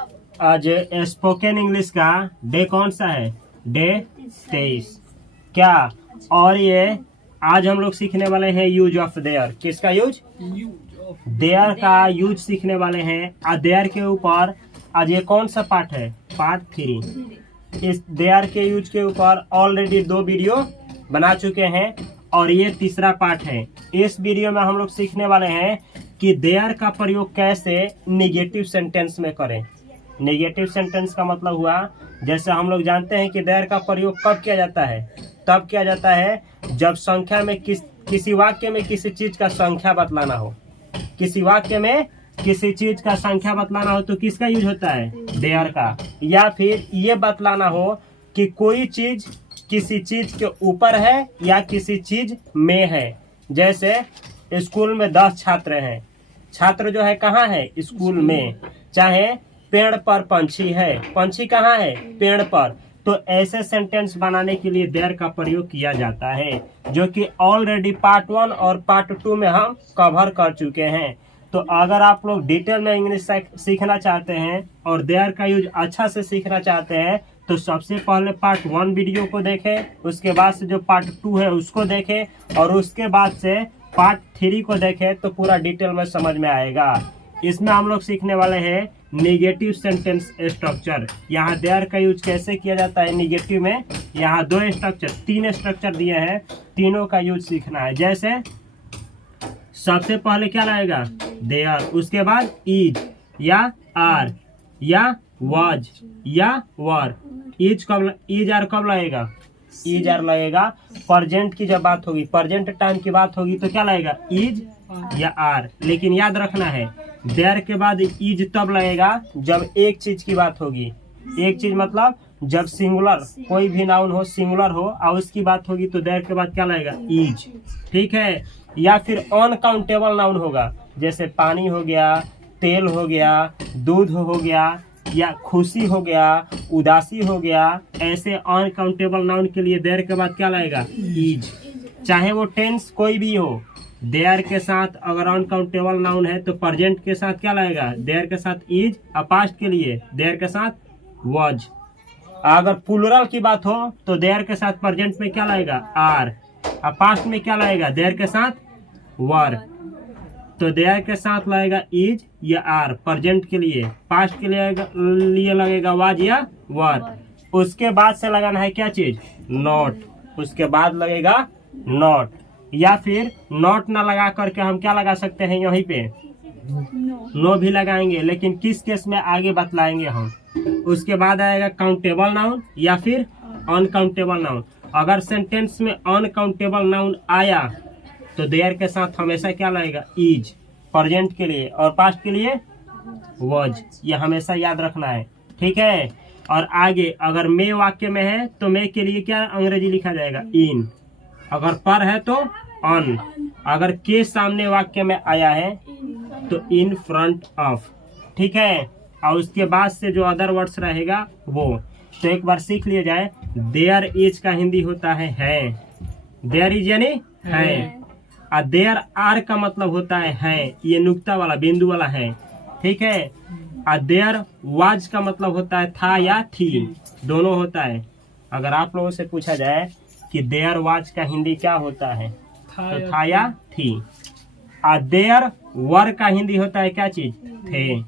आज spoken English का day कौन सा है? डे 23। क्या? और ये आज हम लोग सीखने वाले हैं यूज ऑफ देयर। किसका यूज? देयर का यूज सीखने वाले हैं। देयर के ऊपर आज ये कौन सा पार्ट है? पार्ट 3। इस देयर के यूज के ऊपर ऑलरेडी 2 वीडियो बना चुके हैं और ये तीसरा पार्ट है। इस वीडियो में हम लोग सीखने वाले हैं कि देयर का प्रयोग कैसे निगेटिव सेंटेंस में करें। नेगेटिव सेंटेंस का मतलब हुआ, जैसे हम लोग जानते हैं कि देयर का प्रयोग कब किया जाता है? तब किया जाता है जब संख्या में किसी वाक्य में किसी चीज का संख्या बतलाना हो। किसी वाक्य में किसी चीज का संख्या बतलाना हो तो किसका यूज होता है? देयर का। या फिर ये बतलाना हो कि कोई चीज किसी चीज के ऊपर है या किसी चीज में है। जैसे स्कूल में 10 छात्र हैं। छात्र जो है कहाँ है? स्कूल में। चाहे पेड़ पर पंछी है। पंछी कहाँ है? पेड़ पर। तो ऐसे सेंटेंस बनाने के लिए देयर का प्रयोग किया जाता है, जो कि ऑलरेडी पार्ट 1 और पार्ट 2 में हम कवर कर चुके हैं। तो अगर आप लोग डिटेल में इंग्लिश सीखना चाहते हैं और देयर का यूज अच्छा से सीखना चाहते हैं तो सबसे पहले पार्ट 1 वीडियो को देखें, उसके बाद से जो पार्ट 2 है उसको देखें और उसके बाद से पार्ट 3 को देखें तो पूरा डिटेल में समझ में आएगा। इसमें हम लोग सीखने वाले हैं निगेटिव सेंटेंस स्ट्रक्चर। यहाँ देयर का यूज कैसे किया जाता है निगेटिव में। यहाँ 3 स्ट्रक्चर दिए हैं, तीनों का यूज सीखना है। जैसे सबसे पहले क्या लगेगा? देयर। उसके बाद इज या आर या वाज या वर। इज आर कब लगेगा? इज आर लगेगा प्रेजेंट की जब बात होगी, प्रेजेंट टाइम की बात होगी तो क्या लगेगा? इज या आर। लेकिन याद रखना है देयर के बाद इज तब लगेगा जब एक चीज की बात होगी। एक चीज मतलब जब सिंगुलर कोई भी नाउन हो, सिंगुलर हो और उसकी बात होगी तो देयर के बाद क्या लगेगा? इज। ठीक है। या फिर अनकाउंटेबल नाउन होगा, जैसे पानी हो गया, तेल हो गया, दूध हो गया या खुशी हो गया, उदासी हो गया। ऐसे अनकाउंटेबल नाउन के लिए देयर के बाद क्या लगेगा? इज। चाहे वो टेंस कोई भी हो, देयर के साथ अगर अनकाउंटेबल नाउन है तो प्रेजेंट के साथ क्या लगेगा? देयर के साथ इज। पास्ट के लिए देयर के साथ वाज। अगर प्लूरल की बात हो तो देयर के साथ प्रेजेंट में क्या लगेगा? आर। पास्ट में क्या लगेगा? देयर के साथ वर। तो देयर के साथ लगेगा इज या आर प्रेजेंट के लिए। पास्ट के लिए लगेगा वाज या वर। उसके बाद से लगाना है क्या चीज? नॉट। उसके बाद लगेगा नॉट। या फिर नॉट ना लगा करके हम क्या लगा सकते हैं? यहीं पे नो भी लगाएंगे, लेकिन किस केस में आगे बतलाएंगे हम। उसके बाद आएगा काउंटेबल नाउन या फिर अनकाउंटेबल नाउन। अगर सेंटेंस में अनकाउंटेबल नाउन आया तो देयर के साथ हमेशा क्या लगेगा? इज प्रेजेंट के लिए, और पास्ट के लिए वाज। ये हमेशा याद रखना है। ठीक है। और आगे अगर मे वाक्य में है तो मे के लिए क्या अंग्रेजी लिखा जाएगा? इन। अगर पर है तो ऑन। अगर के सामने वाक्य में आया है तो इन फ्रंट ऑफ। ठीक है। और उसके बाद से जो अदर वर्ड्स रहेगा वो तो एक बार सीख लिया जाए। देयर इज का हिंदी होता है। देयर इज यानी है। और देयर आर का मतलब होता है। ये नुक्ता वाला, बिंदु वाला है। ठीक है। और देयर वाज का मतलब होता है था या थी, दोनों होता है। अगर आप लोगों से पूछा जाए कि देयर वाज का हिंदी क्या होता है तो था या थी। और देयर वर का हिंदी होता है क्या चीज? थे।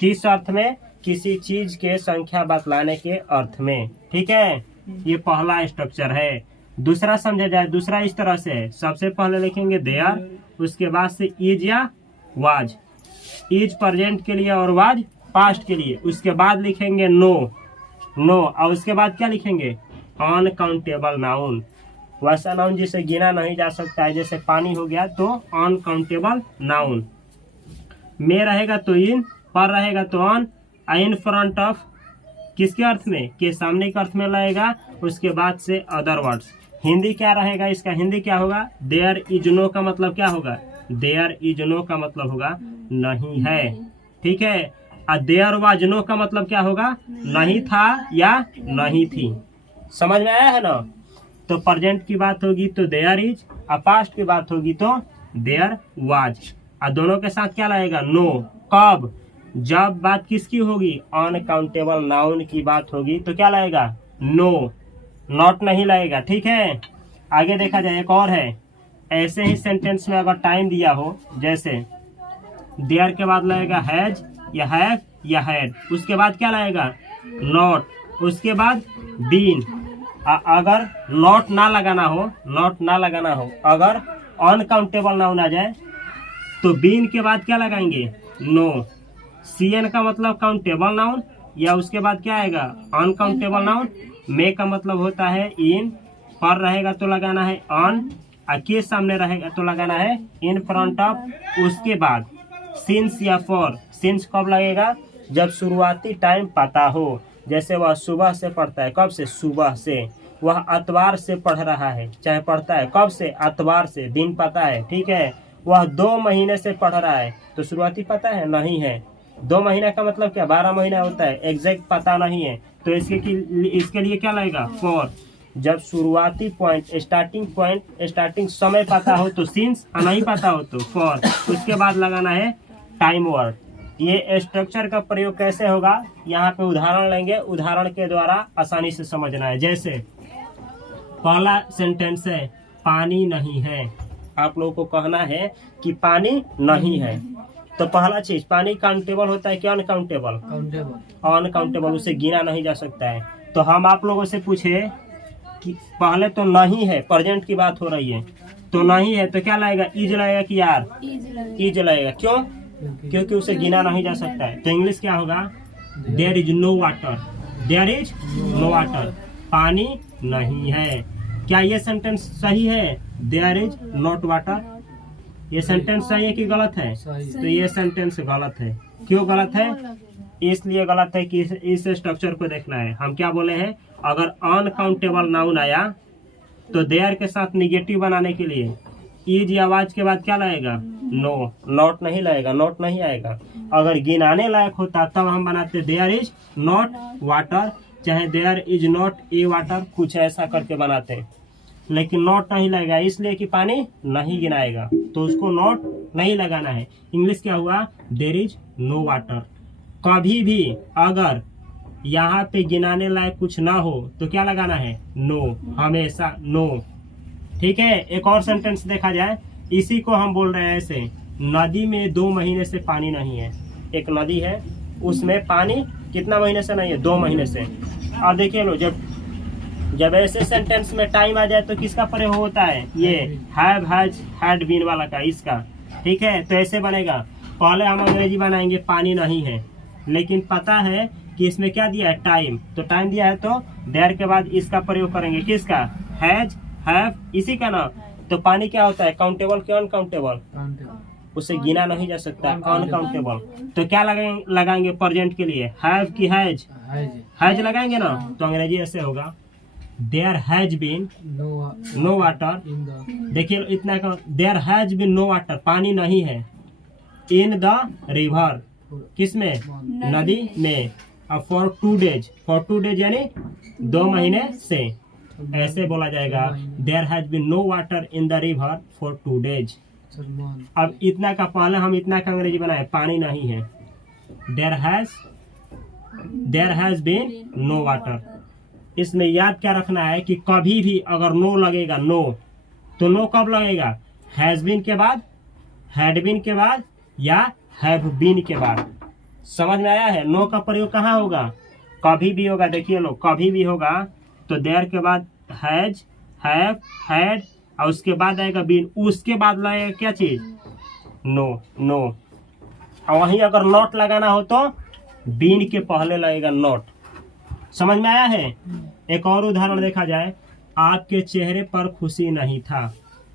किस अर्थ में? किसी चीज के संख्या बतलाने के अर्थ में। ठीक है। ये पहला स्ट्रक्चर है। दूसरा समझा जाए, दूसरा इस तरह से है। सबसे पहले लिखेंगे देयर, उसके बाद से इज या वाज। इज प्रेजेंट के लिए और वाज पास्ट के लिए। उसके बाद लिखेंगे नो। और उसके बाद क्या लिखेंगे? Uncountable noun. वैसा नाउन जिसे गिना नहीं जा सकता है, जैसे पानी हो गया तो अनकाउंटेबल नाउन। में रहेगा तो इन, पर रहेगा तो ऑन। इन फ्रंट ऑफ किसके अर्थ में? के सामने के अर्थ में लगेगा। उसके बाद से अदर वर्ड्स। हिंदी क्या रहेगा इसका? हिंदी क्या होगा? देयर इज नो का मतलब क्या होगा? देयर इज नो का मतलब होगा नहीं है। ठीक है। और देयर वाज नो का मतलब क्या होगा? नहीं था या नहीं थी। समझ में आया है ना? तो प्रेजेंट की बात होगी तो देयर इज, और पास्ट की बात होगी तो देयर वाज। और दोनों के साथ क्या लगेगा? नो। कब? जब बात किसकी होगी, अनकाउंटेबल नाउन की बात होगी, तो क्या लगेगा, नो, नॉट नहीं लगेगा। ठीक है, आगे देखा जाए, एक और है, ऐसे ही सेंटेंस में अगर टाइम दिया हो, जैसे देयर के बाद लगेगा हैज या हैव या हैड, उसके बाद क्या लगेगा, नॉट, उसके बाद बीन। अगर नॉट ना लगाना हो, नॉट ना लगाना हो, अगर अनकाउंटेबल नाउन आ जाए तो बीन के बाद क्या लगाएंगे, नो। सीएन का मतलब काउंटेबल नाउन, या उसके बाद क्या आएगा, अनकाउंटेबल नाउन। मे का मतलब होता है इन, पर रहेगा तो लगाना है ऑन, के सामने रहेगा तो लगाना है इन फ्रंट ऑफ। उसके बाद सिंस या फॉर, सिंस कब लगेगा, जब शुरुआती टाइम पता हो, जैसे वह सुबह से पढ़ता है, कब से, सुबह से। वह अतवार से पढ़ रहा है, चाहे पढ़ता है कब से, अतवार से, दिन पता है। ठीक है, वह 2 महीने से पढ़ रहा है, तो शुरुआती पता है, नहीं है। 2 महीना का मतलब क्या, 12 महीना होता है, एग्जैक्ट पता नहीं है, तो इसके लिए क्या लगेगा, फॉर। जब शुरुआती पॉइंट, स्टार्टिंग समय पता हो तो सिंस, नहीं पता हो तो फॉर। उसके बाद लगाना है टाइम वर्ड। ये स्ट्रक्चर का प्रयोग कैसे होगा, यहाँ पे उदाहरण लेंगे, उदाहरण के द्वारा आसानी से समझना है। जैसे पहला सेंटेंस है, पानी नहीं है, आप लोगों को कहना है कि पानी नहीं है, तो पहला चीज, पानी काउंटेबल होता है क्या, अनकाउंटेबल, अनकाउंटेबल, उसे गिना नहीं जा सकता है। तो हम आप लोगों से पूछे कि पहले तो नहीं है, प्रेजेंट की बात हो रही है, तो नहीं है तो क्या लगेगा, इज लगेगा कि यार, इज लगेगा। क्यों, क्योंकि उसे गिना नहीं जा सकता है। तो इंग्लिश क्या होगा, there is no water, there is no water, पानी नहीं है। क्या ये सेंटेंस सही है, देयर इज नॉट वाटर, ये सेंटेंस सही है कि गलत है, तो ये सेंटेंस गलत है। क्यों गलत है, इसलिए गलत है कि इस स्ट्रक्चर को देखना है। हम क्या बोले हैं, अगर अनकाउंटेबल नाउन आया तो देयर के साथ निगेटिव बनाने के लिए इज आवाज के बाद क्या लगेगा, नो, नॉट नहीं लगेगा, नॉट नहीं आएगा। अगर गिनाने लायक होता तब हम बनाते देयर इज नॉट वाटर, चाहे there is not a water, कुछ ऐसा करके बनाते, लेकिन नॉट नहीं लगेगा इसलिए कि पानी नहीं गिनाएगा, तो उसको नॉट नहीं लगाना है। इंग्लिश क्या हुआ, देयर इज नो वाटर। कभी भी अगर यहाँ पे गिनाने लायक कुछ ना हो तो क्या लगाना है, नो, हमेशा नो। ठीक है, एक और सेंटेंस देखा जाए, इसी को हम बोल रहे हैं ऐसे, नदी में 2 महीने से पानी नहीं है। एक नदी है, उसमें पानी कितना महीने से नहीं है, 2 महीने से। अब देखिए लो, जब ऐसे सेंटेंस में टाइम आ जाए तो किसका प्रयोग होता है, ये हैव, हैज, हैड, बीन वाला का, इसका। ठीक है, तो ऐसे बनेगा। पहले हम अंग्रेजी बनाएंगे पानी नहीं है, लेकिन पता है कि इसमें क्या दिया है, टाइम, तो टाइम दिया है तो देयर के बाद इसका प्रयोग करेंगे, किसका, हैज, हैव, इसी का ना। तो पानी क्या होता है, काउंटेबल क्या अनकाउंटेबल, उसे गिना नहीं जा सकता, अनकाउंटेबल। तो क्या लगाएंगे प्रेजेंट के लिए, हैव की हैज, हैज लगाएंगे ना, तो अंग्रेजी ऐसे होगा, there has been no water. देखिए इतना का, there has been no water, पानी नहीं है, इन द रिवर, किसमें, नदी में। अब फॉर 2 डेज, फॉर 2 डेज यानी 2 महीने से, ऐसे बोला जाएगा, there has been no water in the river for 2 days. अब इतना का, पहले हम इतना का अंग्रेजी बनाए, पानी नहीं है, there has been no water. इसमें याद क्या रखना है कि कभी भी अगर नो लगेगा, नो, तो नो कब लगेगा, हैज बीन के बाद, हैड बीन के बाद, या हैव बीन के बाद। समझ में आया है, नो का प्रयोग कहाँ होगा, कभी भी होगा। देखिए लो, कभी भी होगा तो देयर के बाद हैज, हैव, हैड, और उसके बाद आएगा बीन, उसके बाद लगेगा क्या चीज, नो, नो। और वहीं अगर नॉट लगाना हो तो बीन के पहले लगेगा नॉट। समझ में आया है। एक और उदाहरण देखा जाए, आपके चेहरे पर खुशी नहीं था,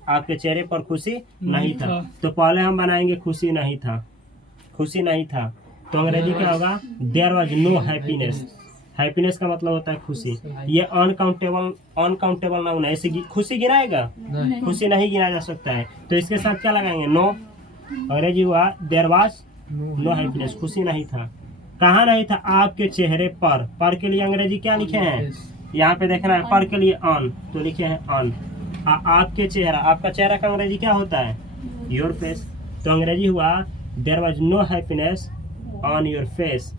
आपके चेहरे पर खुशी नहीं था, तो पहले हम बनाएंगे खुशी नहीं था, खुशी नहीं था, तो अंग्रेजी क्या होगा, there was no happiness. Happiness का मतलब होता है खुशी। ये अनकाउंटेबल नाउन है, ऐसे खुशी गिनाएगा, खुशी नहीं गिना जा सकता है, तो इसके साथ क्या लगाएंगे, नो। अंग्रेजी हुआ देयर वाज नो हैप्पीनेस, खुशी नहीं था। कहाँ नहीं था, आपके चेहरे पर के लिए अंग्रेजी क्या लिखे हैं, यहाँ पे देखना है, पर के लिए ऑन, तो लिखे हैं ऑन। आपके चेहरा, आपका चेहरा का अंग्रेजी क्या होता है, योर फेस, तो अंग्रेजी हुआ there was no happiness on your face.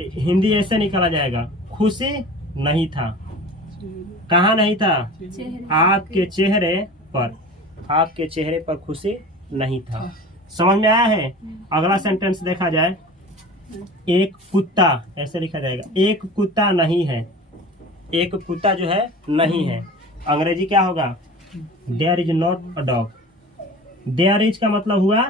Hindi ऐसे निकाला जाएगा, खुशी नहीं था। कहाँ नहीं था? आपके चेहरे पर, आपके चेहरे पर खुशी नहीं था। समझ में आया है? अगला सेंटेंस देखा जाए, एक कुत्ता, ऐसे लिखा जाएगा, एक कुत्ता नहीं है। एक कुत्ता जो है नहीं है, अंग्रेजी क्या होगा? There is not a dog. There is का मतलब हुआ,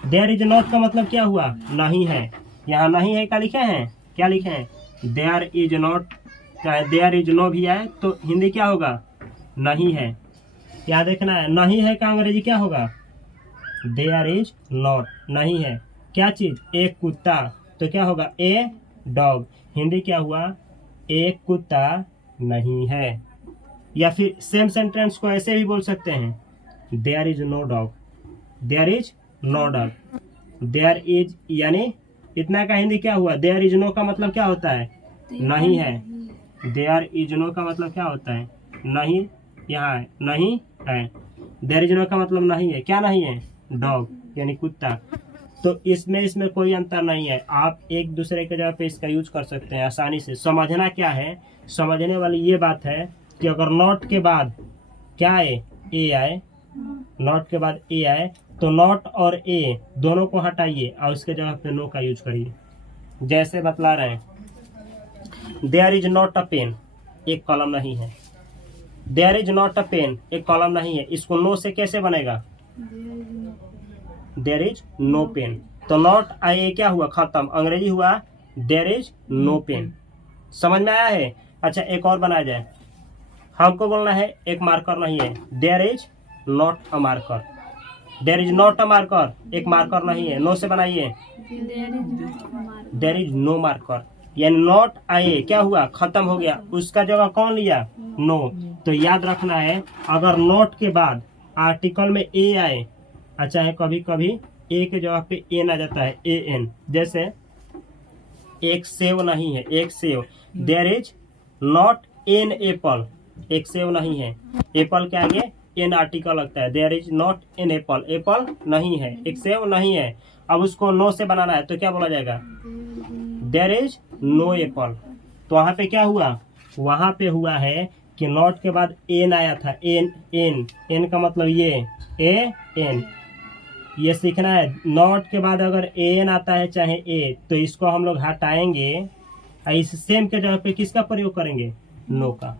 देयर इज नॉट का मतलब क्या हुआ? नहीं है। यहाँ नहीं है क्या लिखे हैं? क्या लिखे हैं? देयर इज नॉट, चाहे देयर इज नो भी आए तो हिंदी क्या होगा? नहीं है। क्या देखना है? नहीं है का अंग्रेजी क्या होगा? देयर इज नॉट, नहीं है। क्या चीज? एक कुत्ता, तो क्या होगा? A dog. हिंदी क्या हुआ? एक कुत्ता नहीं है। या फिर सेम सेंटेंस को ऐसे भी बोल सकते हैं, there is no dog, there is no dog. There is यानी इतना का हिंदी क्या हुआ? देयर इज नो का मतलब क्या होता है? नहीं है। देयर इज नो का मतलब क्या होता है? नहीं, यहाँ है नहीं है। देयर इज नो का मतलब नहीं है। क्या नहीं है? डॉग यानी कुत्ता। तो इसमें कोई अंतर नहीं है। आप एक दूसरे के जगह पे इसका यूज कर सकते हैं आसानी से। समझना क्या है? समझने वाली ये बात है कि अगर नॉट के बाद क्या आए? ए आए। नॉट के बाद ए आए तो नॉट और ए दोनों को हटाइए और उसके जगह पे नो का यूज करिए। जैसे बतला रहे हैं, there is not a pen, एक कॉलम नहीं है। There is not a pen, एक कॉलम नहीं है। इसको नो से कैसे बनेगा? There is no pen. तो नॉट आए क्या हुआ? खत्म। अंग्रेजी हुआ देयर इज नो पेन। समझ में आया है? अच्छा, एक और बनाया जाए। हमको बोलना है एक मार्कर नहीं है, there is not a marker. There is not a marker, एक मार्कर नहीं है। नो से बनाइए, देयर इज नो मार्कर। यानी नॉट आए क्या हुआ? खत्म हो गया। उसका जगह कौन लिया? नो। तो याद रखना है, अगर नॉट के बाद आर्टिकल में ए आए, अच्छा है कभी कभी ए के जगह पे एन आ जाता है, ए एन। जैसे एक सेव नहीं है, एक सेव। There is not an apple, एक सेव नहीं है। एप्पल के आगे एन आर्टिकल लगता है। There is not an apple, apple नहीं है, एक सेव नहीं है। अब उसको नो से बनाना है तो क्या बोला जाएगा? There is no apple. तो वहां पे क्या हुआ? वहां पे हुआ है कि नॉट के बाद एन आया था। एन एन एन का मतलब ये ए एन, ये सीखना है। नॉट के बाद अगर ए एन आता है चाहे ए, तो इसको हम लोग हटाएंगे। इस सेम के जगह पे किसका प्रयोग करेंगे? नो का।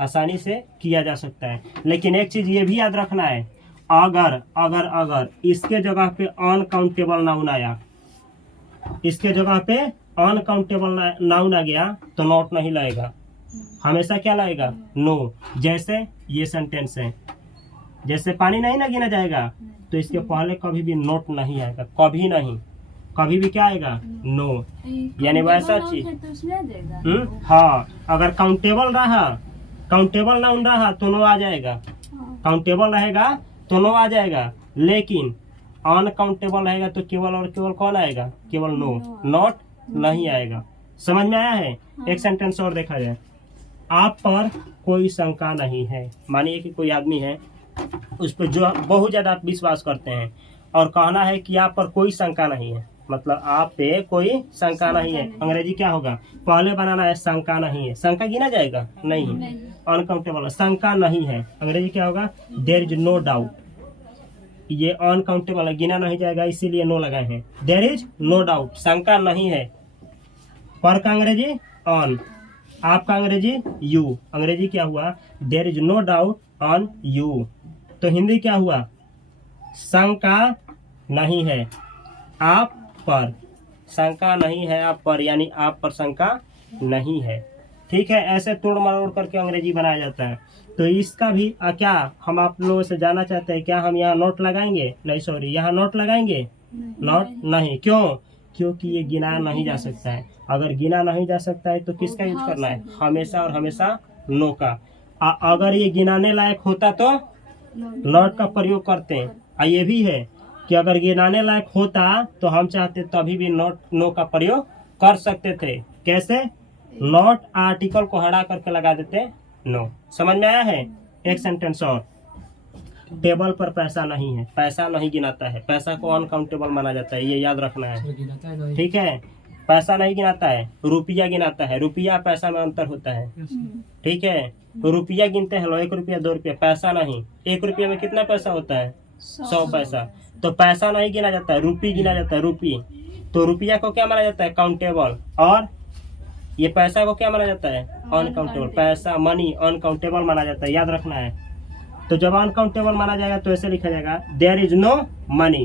आसानी से किया जा सकता है। लेकिन एक चीज ये भी याद रखना है, अगर अगर अगर इसके जगह पे अनकाउंटेबल नाउन आया, इसके जगह पे अनकाउंटेबल नाउन आ गया तो नॉट नहीं लगेगा, हमेशा क्या लगेगा? नो। जैसे ये सेंटेंस है, जैसे पानी नहीं ना गिना जाएगा, तो इसके पहले कभी भी नोट नहीं आएगा, कभी नहीं। कभी भी क्या आएगा? नो। यानी वैसा चीज। हाँ, अगर काउंटेबल रहा, काउंटेबल नाउन रहा तो नो आ जाएगा। काउंटेबल रहेगा तो नो आ जाएगा। लेकिन अनकाउंटेबल रहेगा तो केवल और केवल कौन आएगा? केवल नो, नॉट नहीं आएगा। समझ में आया है? एक सेंटेंस और देखा जाए, आप पर कोई शंका नहीं है। मानिए कि कोई आदमी है, उस पर जो बहुत ज्यादा आप विश्वास करते हैं और कहना है कि आप पर कोई शंका नहीं है, मतलब आप पे कोई शंका नहीं है। अंग्रेजी क्या होगा? पहले बनाना है शंका नहीं है। शंका गिना जाएगा? नहीं। अनकाउंटेबल, शंका नहीं है, अंग्रेजी क्या होगा? There is no doubt. ये अनकाउंटेबल है, गिना नहीं जाएगा, इसीलिए नो लगाए हैं। देयर इज नो डाउट, शंका नहीं है। पर का अंग्रेजी ऑन, आपका अंग्रेजी यू। अंग्रेजी क्या हुआ? There is no doubt on you. तो हिंदी क्या हुआ? शंका नहीं है आप पर, शंका नहीं है आप पर, यानी आप पर शंका नहीं है। ठीक है, ऐसे तोड़ मरोड़ करके अंग्रेजी बनाया जाता है। तो इसका भी क्या हम आप लोगों से जानना चाहते हैं, क्या हम यहाँ नोट लगाएंगे? नहीं, सॉरी, यहाँ नोट लगाएंगे? नोट नहीं। क्यों? क्योंकि ये गिना नहीं जा सकता है। अगर गिना नहीं जा सकता है तो किसका यूज करना है? हमेशा और हमेशा नो का। अगर ये गिनाने लायक होता तो नॉट का प्रयोग करते हैं। ये भी है कि अगर गिनाने लायक होता तो हम चाहते तभी भी नॉट नो का प्रयोग कर सकते थे। कैसे? नॉट आर्टिकल को हटा करके लगा देते नो। समझ में आया है? एक सेंटेंस और, टेबल पर पैसा नहीं है, पैसा नहीं गिनाता है, पैसा को अनकाउंटेबल माना जाता है, ये याद रखना है। ठीक है, पैसा नहीं गिनाता है, रुपया गिनाता है। रुपया पैसा में अंतर होता है। ठीक है, रुपया गिनते हैं लोग, 1 रुपया 2 रुपया, पैसा नहीं। 1 रुपये में कितना पैसा होता है? 100 पैसा। तो पैसा नहीं गिना जाता है, रुपी गिना जाता है, रुपी। तो रुपया को क्या माना जाता है? काउंटेबल। और ये पैसा को क्या माना जाता है? अनकाउंटेबल। पैसा मनी अनकाउंटेबल माना जाता है, याद रखना है। तो जब अनकाउंटेबल माना जाएगा तो ऐसे लिखा जाएगा, there is no money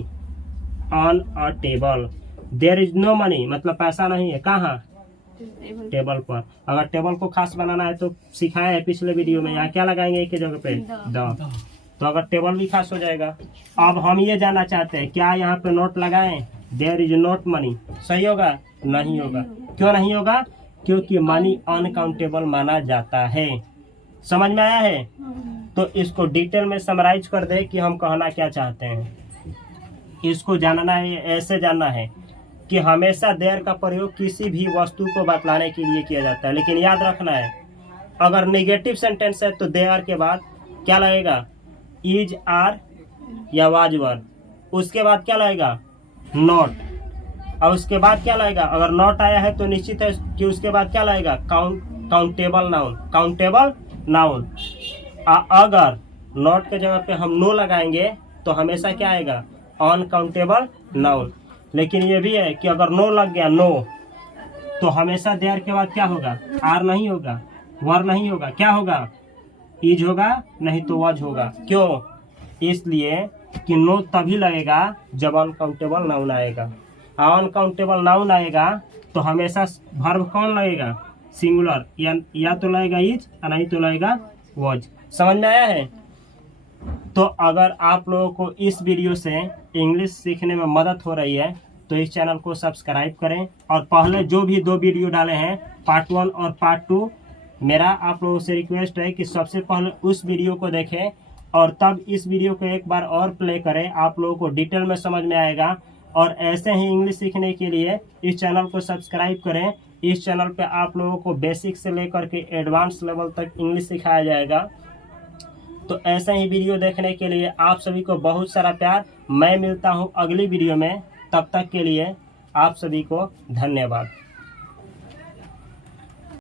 on a table. There is no money मतलब पैसा नहीं है, कहाँ? टेबल पर। अगर टेबल को खास बनाना है तो सिखाया है पिछले वीडियो में, यहाँ क्या लगाएंगे एक जगह पे? द। तो अगर टेबल भी खास हो जाएगा। अब हम ये जानना चाहते हैं, क्या यहाँ पे नोट लगाएं? देयर इज नॉट मनी, सही होगा? नहीं होगा। क्यों नहीं होगा? क्योंकि मनी अनकाउंटेबल माना जाता है। समझ में आया है? तो इसको डिटेल में समराइज कर दे कि हम कहना क्या चाहते हैं। इसको जानना है, ऐसे जानना है कि हमेशा देयर का प्रयोग किसी भी वस्तु को बतलाने के लिए किया जाता है। लेकिन याद रखना है, अगर नेगेटिव सेंटेंस है तो देयर के बाद क्या लगेगा? इज, आर या वाज वर। उसके बाद क्या लगेगा? नॉट। और उसके बाद क्या लगेगा? अगर नॉट आया है तो निश्चित है कि उसके बाद क्या लगेगा? Countable noun. Countable noun. अगर नॉट के जगह पे हम नो लगाएंगे तो हमेशा क्या आएगा? Uncountable noun. लेकिन ये भी है कि अगर नो लग गया, नो, तो हमेशा देयर के बाद क्या होगा? आर नहीं होगा, वर नहीं होगा, क्या होगा? इज होगा, नहीं तो वाज होगा। क्यों? इसलिए कि नो तभी लगेगा जब अनकाउंटेबल नाउन आएगा। अनकाउंटेबल नाउन आएगा तो हमेशा वर्ब कौन लगेगा? सिंगुलर। या तो लगेगा इज या नहीं तो लगेगा वाज। समझ में आया है? तो अगर आप लोगों को इस वीडियो से इंग्लिश सीखने में मदद हो रही है तो इस चैनल को सब्सक्राइब करें। और पहले जो भी 2 वीडियो डाले हैं, पार्ट 1 और पार्ट 2, मेरा आप लोगों से रिक्वेस्ट है कि सबसे पहले उस वीडियो को देखें और तब इस वीडियो को एक बार और प्ले करें। आप लोगों को डिटेल में समझ में आएगा। और ऐसे ही इंग्लिश सीखने के लिए इस चैनल को सब्सक्राइब करें। इस चैनल पे आप लोगों को बेसिक से लेकर के एडवांस लेवल तक इंग्लिश सिखाया जाएगा। तो ऐसे ही वीडियो देखने के लिए आप सभी को बहुत सारा प्यार। मैं मिलता हूँ अगली वीडियो में, तब तक के लिए आप सभी को धन्यवाद।